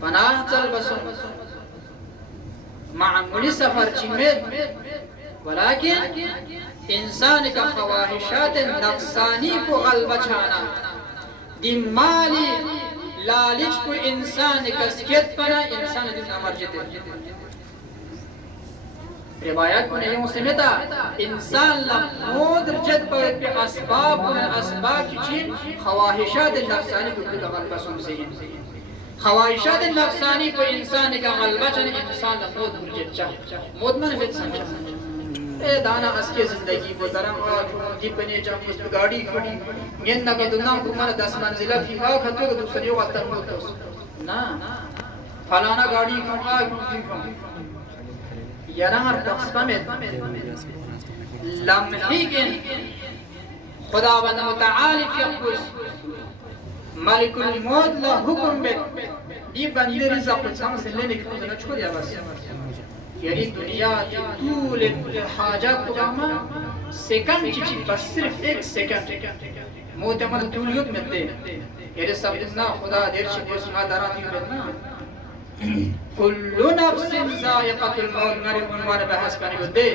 پناه تلبسون معمولی سفر چیمید ولكن انسان کا خواہشات نقصانی کو غلبہ چھانا دی مالی لالچ کو انسان کا سکت پنا انسان دن امر جتے روایات کو نہیں سمتا انسان لمود رجت پر پہ اسباب چین خواہشات نقصانی کو غلبہ سن سے خواہشات نفسانی کو انسان کا غلبہ چن انسان خود مرجت چاہ موت من فت سمجھا اے دانا اس کے زندگی کو درم آج جیپنے جام اس گاڑی کھڑی ین نہ بدنا کو من 10 منزلہ فی آ کھتو تو دوسری وقت موت نا فلانا گاڑی کو آ یرار تقسمت لمحی کے خداوند متعالی یقص مالک الموت لا حکم بیت دی بندی رزق چان سے لینے کی کوئی نہ چھوڑیا بس یعنی دنیا کی طول حاجات کو کام سیکنڈ چیز بس صرف ایک سیکنڈ موت عمل طول یوت میں دے یہ سب نہ خدا دیر سے کوئی سنا دراتی ہونا كل نفس ذائقة الموت میرے عنوان بحث کرنے کو دے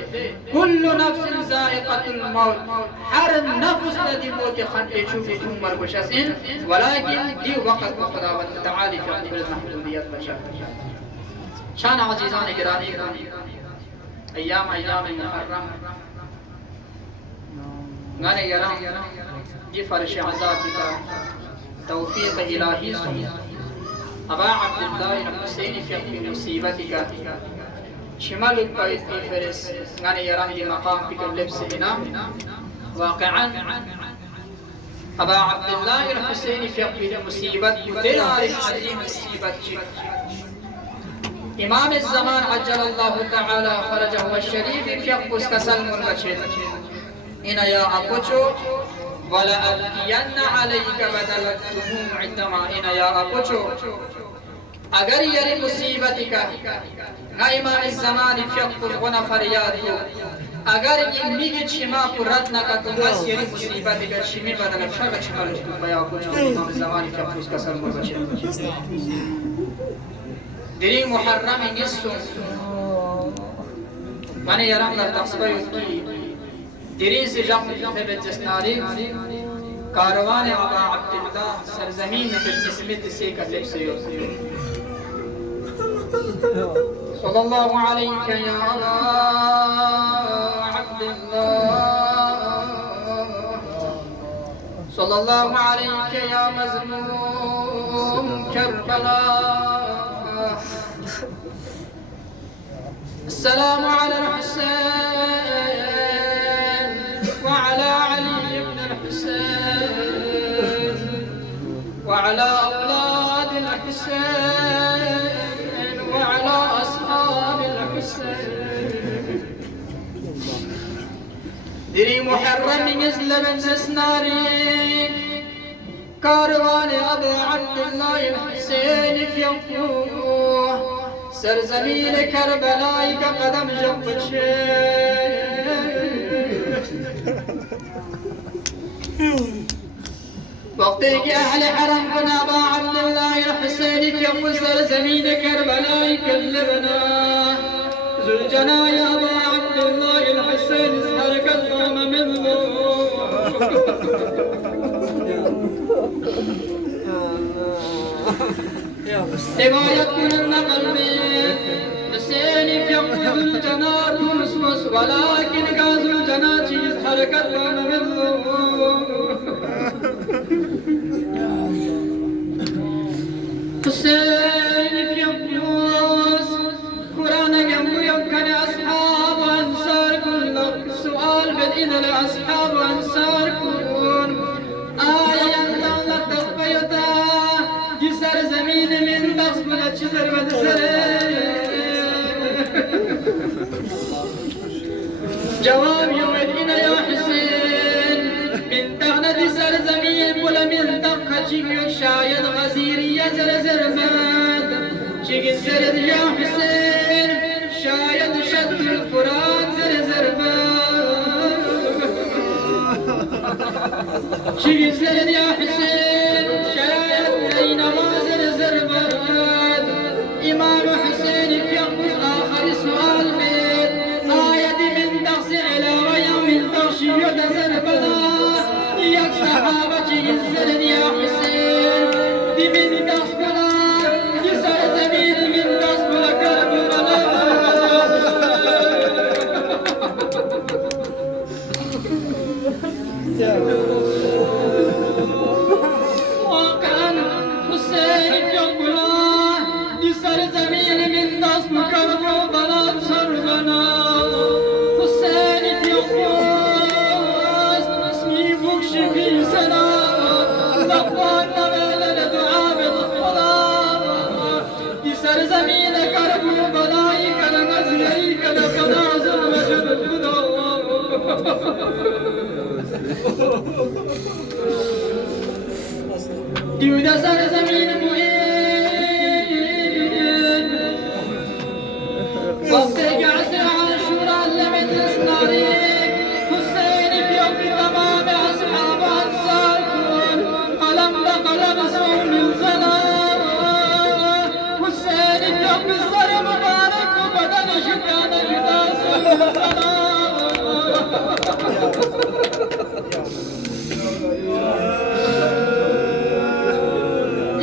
كل نفس ذائقة الموت ہر نفس ندی موت خانتے چوفی تم مرگوش اسن ولیکن دی وقت کو خداوند تعالی فی اقبل محدودیت بشا شان عزیزان گرامی ایام محرم گانے گرام دی فرش عذاب کا توفیق الہی سن أبا عبد الله الحسين في مصيبتك شمال الطريق في فرس غني يراه لمقام في اللبس هنا واقعا أبا عبد الله الحسين في مصيبتك تلعب عظيم مصيبتك إمام الزمان عجل الله تعالى فرجه الشريف في قص كسل مربشت إن يا أبوشو ولا أبكين عليك بدل الدموع الدمائن يا أبوشو اگر یہ مصیبت کا امام الزمان فیقل غنا فریاد ہو اگر یہ میگی چھما کو رد نہ کا تو بس یہ مصیبت کا چھمی بدل شر چھما لو بیا کو امام الزمان فیقل اس کا سر بچے دری محرم نصف من يرام لا تصبيت دری سے جام ثبت جسناری کاروان ابا عبد الله سرزمین بالجسمت سے کتب سے صلى الله عليك يا أبا عبد الله صلى الله عليك يا مظلوم كربلاء السلام على الحسين وعلى علي بن الحسين وعلى أولاد الحسين وعلى أصحاب الحسين دري محرم يزلم النسناري كاروان أبو عبد الله الحسين في ينقوه سرزمين كربلاء كقدم جنب وقتی کہ اہل حرم بنا ابا عبد الله الحسين في قصر زمین کربلاء کلبنا ذوالجنا یا ابا عبد الله الحسين حرکت قام منه روایت کنن قلبی حسین في ذوالجنا تنسمس ولكن کا ذوالجنا چیز حرکت قام منه حسين في يقوس قرآن جنبه يمكن أصحاب أنصار كل سؤال بدين لأصحاب أنصار كون آية الله تخبيتا جسر زمين من تخبل جسر بدسر جواب يومدين يا حسين من تغنى جسر زمين ولا من تخشي شايد غزيري زر مات شيء زر يا حسين شايد شد الفرات زر مات شيء زر يا حسين شايد بين من قصبنا في سرزمين من قصبنا كربلا واقعا حسين في الله في سرزمين من قصب كربلا سربنا حسين في الله اسمي بكش في سلام نقوان نمال دعاء بالصلاة في سرزمين كربلا كنزيك لكنازل وجدد دیوده سر زمین محیط وقت عصر عاشورا لمت الصناريك حسين في يوم تمام أصحاب أنصار قلم بقلم صوم الزنا حسين في يوم الصر مبارك وبدن شكان جدا صوم الزنا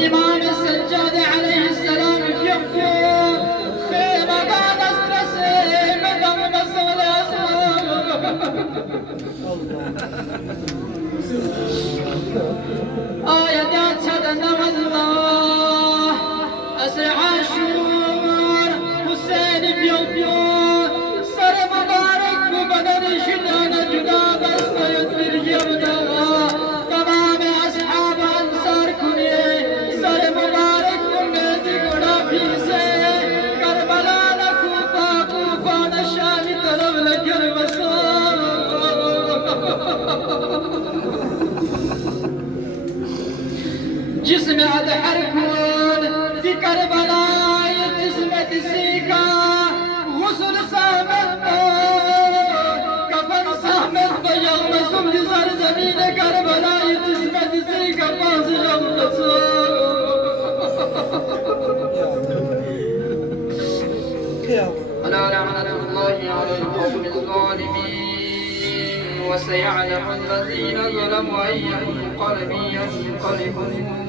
إمام السجاد عليه السلام في يوم خيمة بعد أسرسي مدام مسؤول آيات سدنا الله أسر عاشور حسين في يوم سر مبارك وبدن شدان جدا بس يدبر جبدا تمام أصحاب أنصار كني سر مبارك كني گڑا پیسے کربلا نکوفا کوفا نشام طلب لگر بسا جسم ادحر کن دی کربلا جسم تسیکا غسل سامت کفن سامت بیوم سم دی سر زمین کربلا جسم تسیکا پاس جم بسا ألا لعنة الله على القوم الظالمين وسيعلم الذين ظلموا أي منقلب ينقلبون